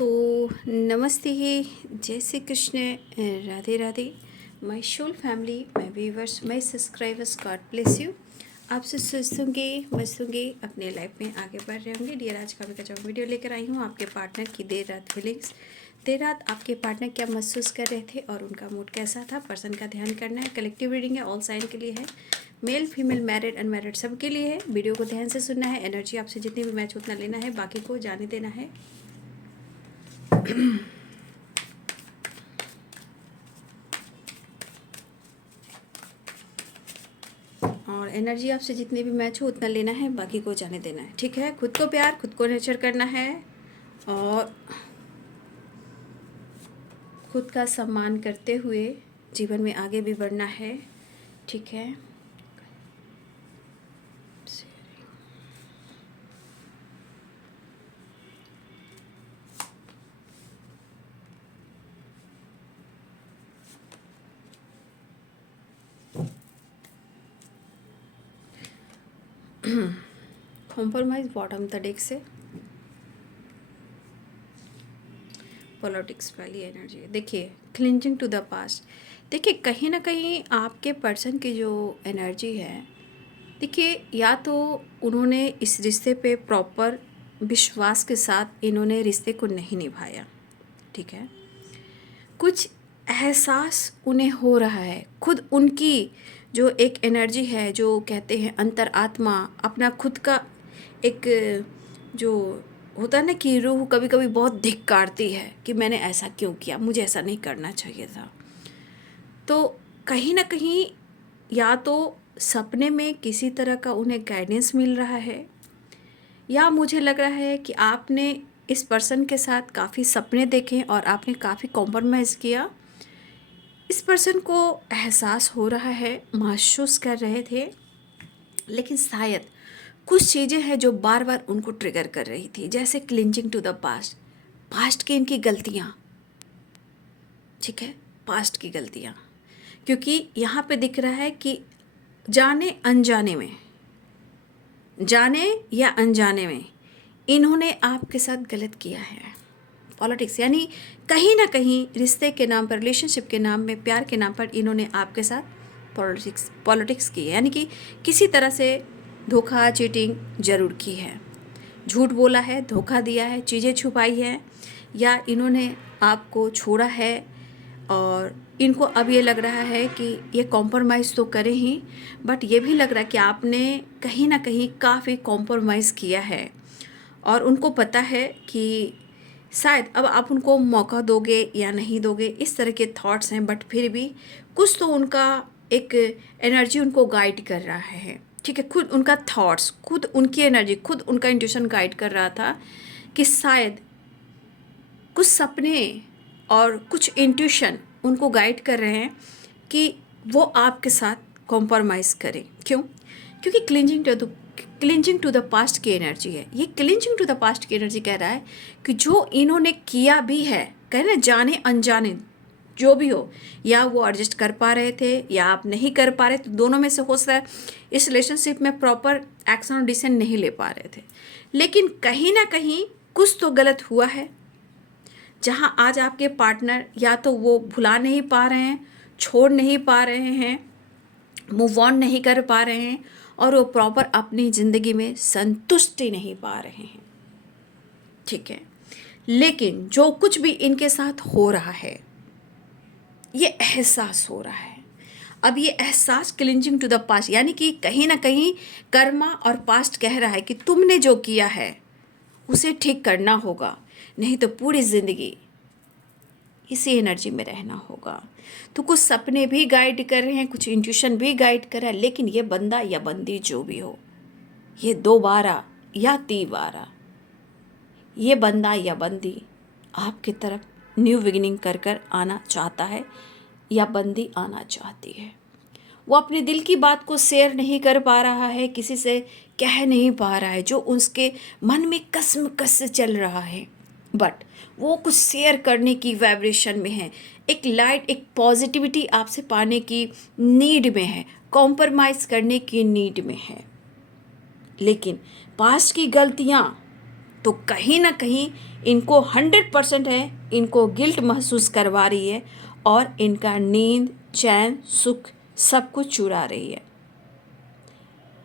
सो नमस्ते, जय Shri Krishna, Radhe Radhe. My soul family, my viewers, my subscribers, god bless you. आपसे स्वस्थ होंगे, मस्त होंगे, अपने लाइफ में आगे बढ़ रहे होंगे। डियर, आज का जो वीडियो लेकर आई हूँ आपके पार्टनर की देर रात फीलिंग्स। देर रात आपके पार्टनर क्या महसूस कर रहे थे और उनका मूड कैसा था। पर्सन का ध्यान करना है। कलेक्टिव रीडिंग है, ऑल साइन के लिए है, मेल फीमेल मैरिड अनमैरिड सबके लिए है। वीडियो को ध्यान से सुनना है। एनर्जी आपसे जितनी भी मैच उतना लेना है, बाकी को जाने देना है। और एनर्जी आपसे जितनी भी मैच हो उतना लेना है, बाकी को जाने देना है। ठीक है। खुद को प्यार, खुद को नर्चर करना है और खुद का सम्मान करते हुए जीवन में आगे भी बढ़ना है। ठीक है। कॉम्प्रोमाइज बॉटम द डेक से पॉलिटिक्स वाली एनर्जी। देखिए, क्लिंजिंग टू द पास्ट। देखिए, कहीं ना कहीं आपके पर्सन की जो एनर्जी है, देखिए, या तो उन्होंने इस रिश्ते पे प्रॉपर विश्वास के साथ इन्होंने रिश्ते को नहीं निभाया। ठीक है। कुछ एहसास उन्हें हो रहा है, खुद उनकी जो एक एनर्जी है, जो कहते हैं अंतर आत्मा, अपना खुद का एक जो होता है ना कि रूह कभी कभी बहुत धिक्कारती है कि मैंने ऐसा क्यों किया, मुझे ऐसा नहीं करना चाहिए था। तो कहीं ना कहीं या तो सपने में किसी तरह का उन्हें गाइडेंस मिल रहा है, या मुझे लग रहा है कि आपने इस पर्सन के साथ काफ़ी सपने देखे और आपने काफ़ी कॉम्प्रोमाइज़ किया। इस पर्सन को एहसास हो रहा है, महसूस कर रहे थे, लेकिन शायद कुछ चीज़ें हैं जो बार बार उनको ट्रिगर कर रही थी, जैसे clinging to the past. Past की इनकी गलतियाँ, ठीक है, पास्ट की गलतियाँ, क्योंकि यहाँ पे दिख रहा है कि जाने अनजाने में, जाने या अनजाने में इन्होंने आपके साथ गलत किया है। पॉलिटिक्स यानी कहीं ना कहीं रिश्ते के नाम पर, रिलेशनशिप के नाम में, प्यार के नाम पर इन्होंने आपके साथ पॉलिटिक्स की है, यानी कि किसी तरह से धोखा, चीटिंग जरूर की है, झूठ बोला है, धोखा दिया है, चीज़ें छुपाई है, या इन्होंने आपको छोड़ा है और इनको अब ये लग रहा है कि ये कॉम्प्रोमाइज़ तो करें ही, बट ये भी लग रहा है कि आपने कहीं ना कहीं काफ़ी कॉम्प्रोमाइज़ किया है और उनको पता है कि शायद अब आप उनको मौका दोगे या नहीं दोगे, इस तरह के थॉट्स हैं। बट फिर भी कुछ तो उनका एक एनर्जी उनको गाइड कर रहा है। ठीक है। खुद उनका थॉट्स, खुद उनकी एनर्जी, खुद उनका इंट्यूशन गाइड कर रहा था कि शायद कुछ सपने और कुछ इंट्यूशन उनको गाइड कर रहे हैं कि वो आपके साथ कॉम्प्रोमाइज़ करें। क्यों? क्योंकि क्लिंजिंग टू द पास्ट की एनर्जी है। ये क्लिंजिंग टू द पास्ट की एनर्जी कह रहा है कि जो इन्होंने किया भी है, कह रहे जाने अनजाने जो भी हो, या वो एडजस्ट कर पा रहे थे या आप नहीं कर पा रहे, तो दोनों में से हो सकता है इस रिलेशनशिप में प्रॉपर एक्शन और डिसीजन नहीं ले पा रहे थे, लेकिन कहीं ना कहीं कुछ तो गलत हुआ है, जहाँ आज आपके पार्टनर या तो वो भुला नहीं पा रहे हैं, छोड़ नहीं पा रहे हैं, मूव ऑन नहीं कर पा रहे हैं, और वो प्रॉपर अपनी ज़िंदगी में संतुष्टि नहीं पा रहे हैं। ठीक है। लेकिन जो कुछ भी इनके साथ हो रहा है, ये एहसास हो रहा है। अब ये एहसास क्लिंजिंग टू द पास्ट, यानी कि कहीं ना कहीं कर्मा और पास्ट कह रहा है कि तुमने जो किया है उसे ठीक करना होगा, नहीं तो पूरी ज़िंदगी इसी एनर्जी में रहना होगा। तो कुछ सपने भी गाइड कर रहे हैं, कुछ इंट्यूशन भी गाइड कर रहा है, लेकिन ये बंदा या बंदी जो भी हो, ये दोबारा या तीबारा ये बंदा या बंदी आपकी तरफ न्यू बिगिनिंग कर कर आना चाहता है या बंदी आना चाहती है। वो अपने दिल की बात को शेयर नहीं कर पा रहा है, किसी से कह नहीं पा रहा है जो उसके मन में कसमकस से चल रहा है, बट वो कुछ शेयर करने की वाइब्रेशन में है, एक लाइट, एक पॉजिटिविटी आपसे पाने की नीड में है, कॉम्प्रोमाइज़ करने की नीड में है। लेकिन पास्ट की गलतियाँ तो कहीं ना कहीं इनको 100% है, इनको गिल्ट महसूस करवा रही है और इनका नींद, चैन, सुख सब कुछ चुरा रही है।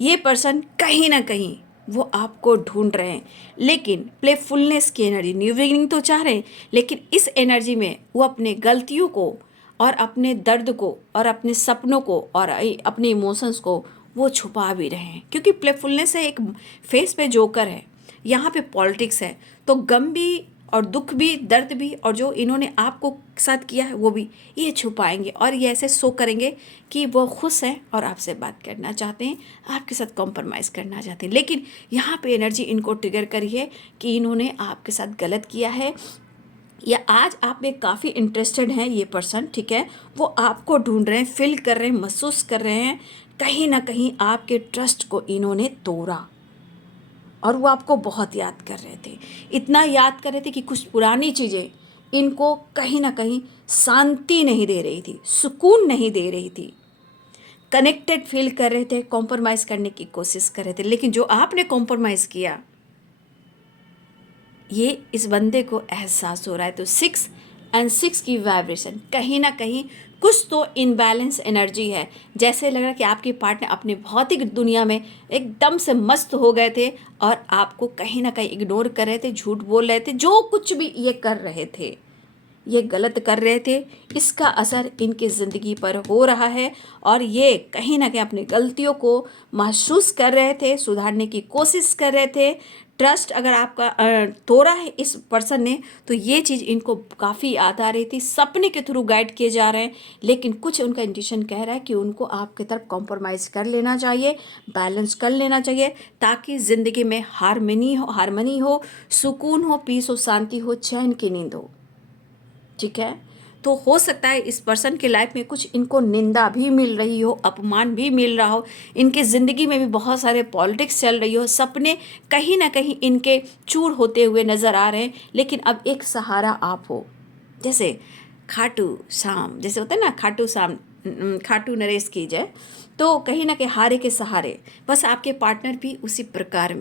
ये पर्सन कहीं ना कहीं वो आपको ढूंढ रहे हैं, लेकिन प्लेफुलनेस की एनर्जी, न्यू बिगिनिंग तो चाह रहे हैं, लेकिन इस एनर्जी में वो अपने गलतियों को और अपने दर्द को और अपने सपनों को और अपने इमोशंस को वो छुपा भी रहे हैं, क्योंकि प्लेफुलनेस है, एक फेस पे जोकर है, यहाँ पे पॉलिटिक्स है, तो गम भी और दुख भी, दर्द भी, और जो इन्होंने आपको साथ किया है वो भी ये छुपाएंगे और ये ऐसे शो करेंगे कि वो खुश हैं और आपसे बात करना चाहते हैं, आपके साथ कॉम्प्रोमाइज़ करना चाहते हैं। लेकिन यहाँ पे एनर्जी इनको ट्रिगर करी है कि इन्होंने आपके साथ गलत किया है, या आज आप में काफ़ी इंटरेस्टेड हैं ये पर्सन, ठीक है, वो आपको ढूंढ रहे हैं, फील कर रहे हैं, महसूस कर रहे हैं, कहीं ना कहीं आपके ट्रस्ट को इन्होंने तोड़ा और वो आपको बहुत याद कर रहे थे, इतना याद कर रहे थे कि कुछ पुरानी चीज़ें इनको कहीं ना कहीं शांति नहीं दे रही थी, सुकून नहीं दे रही थी, कनेक्टेड फील कर रहे थे, कॉम्प्रोमाइज़ करने की कोशिश कर रहे थे। लेकिन जो आपने कॉम्प्रोमाइज़ किया, ये इस बंदे को एहसास हो रहा है। तो 6 की वाइब्रेशन कहीं ना कहीं कुछ तो इनबैलेंस एनर्जी है, जैसे लग रहा है कि आपके पार्टनर अपने भौतिक दुनिया में एकदम से मस्त हो गए थे और आपको कहीं ना कहीं इग्नोर कर रहे थे, झूठ बोल रहे थे, जो कुछ भी ये कर रहे थे, ये गलत कर रहे थे, इसका असर इनकी ज़िंदगी पर हो रहा है और ये कहीं ना कहीं अपनी गलतियों को महसूस कर रहे थे, सुधारने की कोशिश कर रहे थे। ट्रस्ट अगर आपका तोड़ा है इस पर्सन ने, तो ये चीज़ इनको काफ़ी याद आ रही थी, सपने के थ्रू गाइड किए जा रहे हैं, लेकिन कुछ उनका इंट्यूशन कह रहा है कि उनको आपके तरफ कॉम्प्रोमाइज़ कर लेना चाहिए, बैलेंस कर लेना चाहिए, ताकि ज़िंदगी में हारमनी हो, सुकून हो, पीस हो, शांति हो, चैन की नींद हो, ठीक है। तो हो सकता है इस पर्सन के लाइफ में कुछ इनको निंदा भी मिल रही हो, अपमान भी मिल रहा हो, इनके ज़िंदगी में भी बहुत सारे पॉलिटिक्स चल रही हो, सपने कहीं ना कहीं इनके चूर होते हुए नज़र आ रहे हैं, लेकिन अब एक सहारा आप हो, जैसे खाटू श्याम, जैसे होता है ना, खाटू श्याम, खाटू नरेश की जय, तो कहीं ना कहीं हारे के सहारे, बस आपके पार्टनर भी उसी प्रकार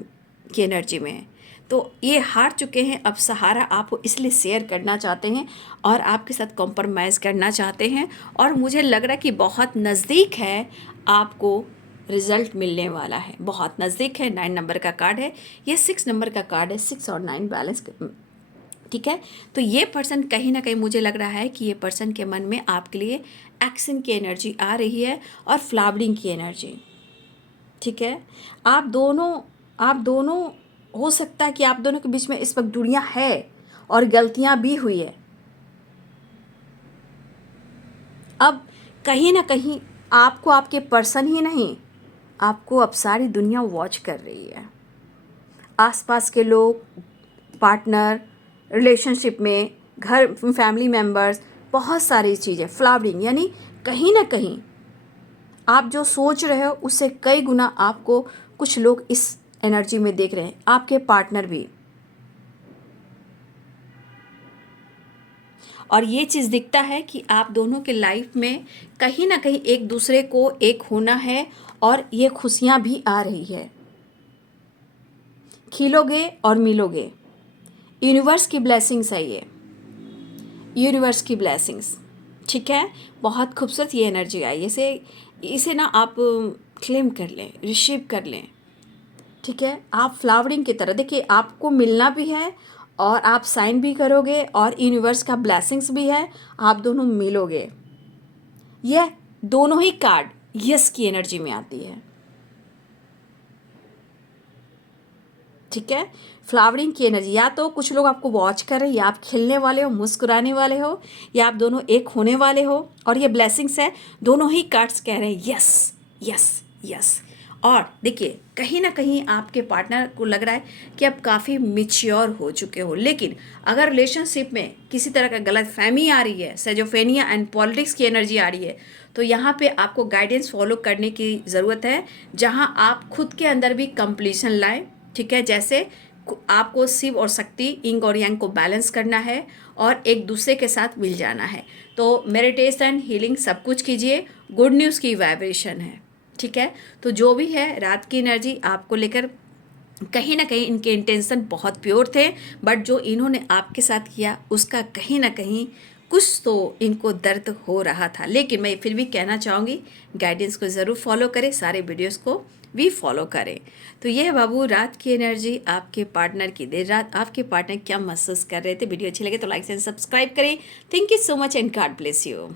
की एनर्जी में है। तो ये हार चुके हैं, अब सहारा आप इसलिए शेयर करना चाहते हैं और आपके साथ कॉम्प्रोमाइज़ करना चाहते हैं, और मुझे लग रहा है कि बहुत नज़दीक है, आपको रिज़ल्ट मिलने वाला है, बहुत नज़दीक है। 9 नंबर का कार्ड है, ये 6 नंबर का कार्ड है, 6 और 9 बैलेंस, ठीक है। तो ये पर्सन कहीं ना कहीं मुझे लग रहा है कि ये पर्सन के मन में आपके लिए एक्शन की एनर्जी आ रही है और फ्लावरिंग की एनर्जी, ठीक है। आप दोनों हो सकता है कि आप दोनों के बीच में इस वक्त दूरियां है और गलतियां भी हुई है। अब कहीं ना कहीं आपको आपके पर्सन ही नहीं, आपको अब सारी दुनिया वॉच कर रही है, आसपास के लोग, पार्टनर, रिलेशनशिप में, घर, फैमिली मेम्बर्स, बहुत सारी चीज़ें, फ्लावरिंग, यानी कहीं ना कहीं आप जो सोच रहे हो उससे कई गुना आपको कुछ लोग इस एनर्जी में देख रहे हैं, आपके पार्टनर भी। और ये चीज़ दिखता है कि आप दोनों के लाइफ में कहीं ना कहीं एक दूसरे को एक होना है और ये खुशियाँ भी आ रही है, खिलोगे और मिलोगे, यूनिवर्स की ब्लेसिंग्स है ये, यूनिवर्स की ब्लेसिंग्स, ठीक है। बहुत खूबसूरत ये एनर्जी आई, इसे ना आप क्लेम कर लें, रिसीव कर लें, ठीक है। आप फ्लावरिंग की तरह देखिए, आपको मिलना भी है और आप साइन भी करोगे और यूनिवर्स का ब्लेसिंग्स भी है, आप दोनों मिलोगे। यह दोनों ही कार्ड यस की एनर्जी में आती है, ठीक है। फ्लावरिंग की एनर्जी, या तो कुछ लोग आपको वॉच कर रहे हैं, या आप खिलने वाले हो, मुस्कुराने वाले हो, या आप दोनों एक होने वाले हो, और ये ब्लेसिंग्स है। दोनों ही कार्ड्स कह रहे हैं यस यस यस। और देखिए, कहीं ना कहीं आपके पार्टनर को लग रहा है कि अब काफ़ी मिच्योर हो चुके हो, लेकिन अगर रिलेशनशिप में किसी तरह का गलत फहमी आ रही है, सेजोफेनिया एंड पॉलिटिक्स की एनर्जी आ रही है, तो यहाँ पे आपको गाइडेंस फॉलो करने की ज़रूरत है, जहाँ आप खुद के अंदर भी कंप्लीशन लाएं, ठीक है। जैसे आपको शिव और शक्ति, इंग और यांग को बैलेंस करना है और एक दूसरे के साथ मिल जाना है। तो मेडिटेशन, हीलिंग सब कुछ कीजिए, गुड न्यूज़ की वाइब्रेशन है, ठीक है। तो जो भी है, रात की एनर्जी आपको लेकर कहीं न कहीं इनके इंटेंशन बहुत प्योर थे, बट जो इन्होंने आपके साथ किया उसका कहीं न कहीं कुछ तो इनको दर्द हो रहा था। लेकिन मैं फिर भी कहना चाहूँगी, गाइडेंस को ज़रूर फ़ॉलो करें, सारे वीडियोज़ को भी फ़ॉलो करें। तो ये है बाबू रात की एनर्जी आपके पार्टनर की। देर रात आपके पार्टनर क्या महसूस कर रहे थे। वीडियो अच्छी लगे तो लाइक एंड सब्सक्राइब करें। Thank you so much and God bless you.